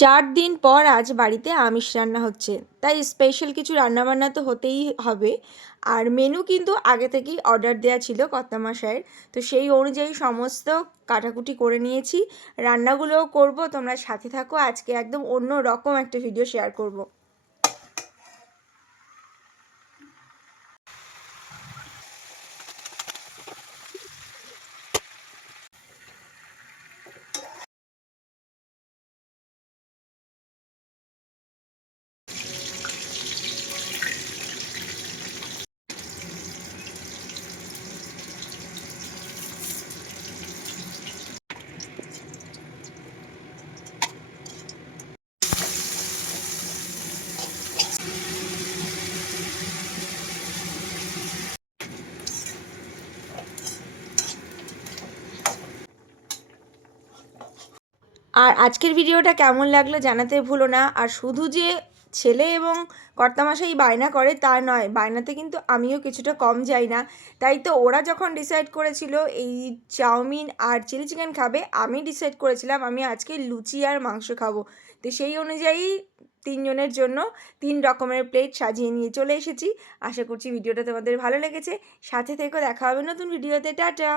4 দিন পর আজ বাড়িতে আমিষ রান্না হচ্ছে, তাই স্পেশাল কিছু রান্নাবান্না তো হতেই হবে। আর মেনু কিন্তু আগে থেকেই অর্ডার দেওয়া ছিল কর্তামশাইয়ের, তো সেই অনুযায়ী সমস্ত কাটাকুটি করে নিয়েছি। রান্নাগুলোও করব, তোমরা সাথে থাকো। আজকে একদম অন্য রকম একটা ভিডিও শেয়ার করব। আর আজকের ভিডিওটা কেমন লাগলো জানাতে ভুলো না। আর শুধু যে ছেলে এবং কর্তামশাই বায়না করে তা নয়, বায়নাতে কিন্তু আমিও কিছুটা কম যাই না। তাই তো ওরা যখন ডিসাইড করেছিল এই চাউমিন আর চিলি চিকেন খাবে, আমি ডিসাইড করেছিলাম আমি আজকে লুচি আর মাংস খাবো। তো সেই অনুযায়ী তিনজনের জন্য 3 রকমের প্লেট সাজিয়ে নিয়ে চলে এসেছি। আশা করছি ভিডিওটা তোমাদের ভালো লেগেছে। সাথে থেকো, দেখা হবে নতুন ভিডিওতে। টাটা।